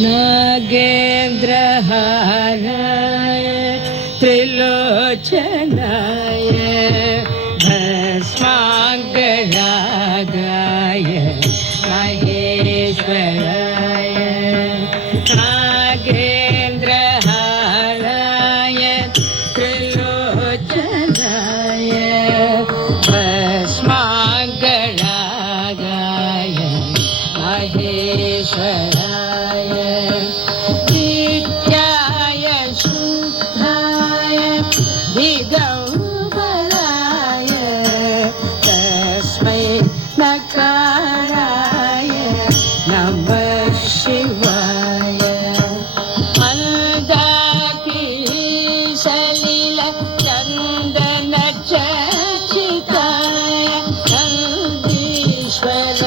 नागेन्द्रहाराय त्रिलोचनाय भस्माङ्गरागाय महेश्वराय नागेन्द्रहाराय त्रिलोचनाय भस्माङ्गरागाय महेश्वराय नित्याय शुद्धाय दिगम्बराय तस्मै नकाराय नमः शिवाय मन्दाकिनीशलिल चन्दनचर्चिताय नन्दीश्वर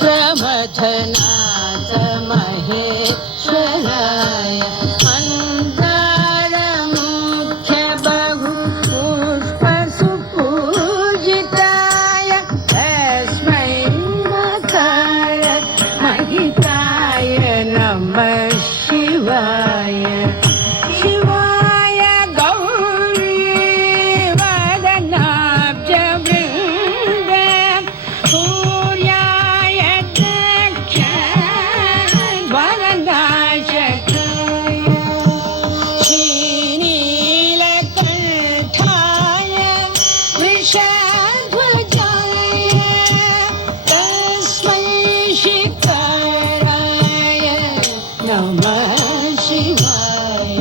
प्रमथनाथ महेश्वराय मन्दारमुख्य बहु पुष्पसुपूजिताय तस्मै नकार महिताय नमः शिवाय शिवाय गौरी वदनाब्जवृन्द सूर्याय दक्षवरदाशकाय श्रीनीलकण्ठाय वृषध्वजाय तस्मै शिखराय नमः शिवाय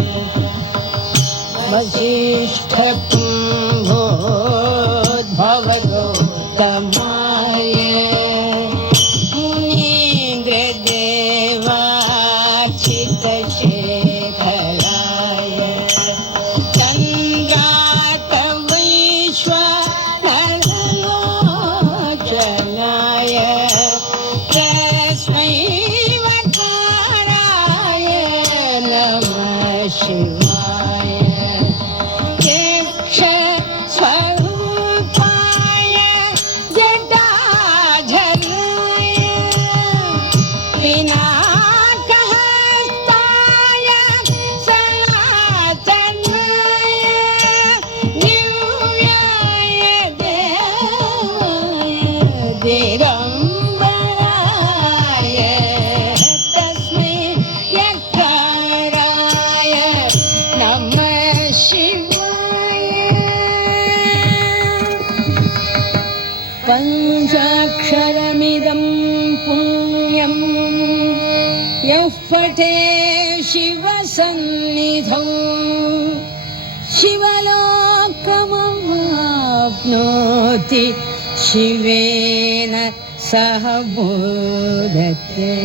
वसिष्ठकुम्भोद्भवगौतमाय मुनीन्द्रदेवार्चितशेखराय चन्द्रातवैश्वरलोचनाय तस्मै वकाराय नमः शिवाय यक्षस्वरूपाय जटाधराय पिनाकहस्ताय सनातनाय दिव्याय देवाय दिगम्बराय तस्मै यकाराय नमः शिवाय पञ्चाक्षरमिदं पुण्यं यः पठे शिवसन्निधौ शिवलोकमवाप्नोति शिवेन सह मोदते।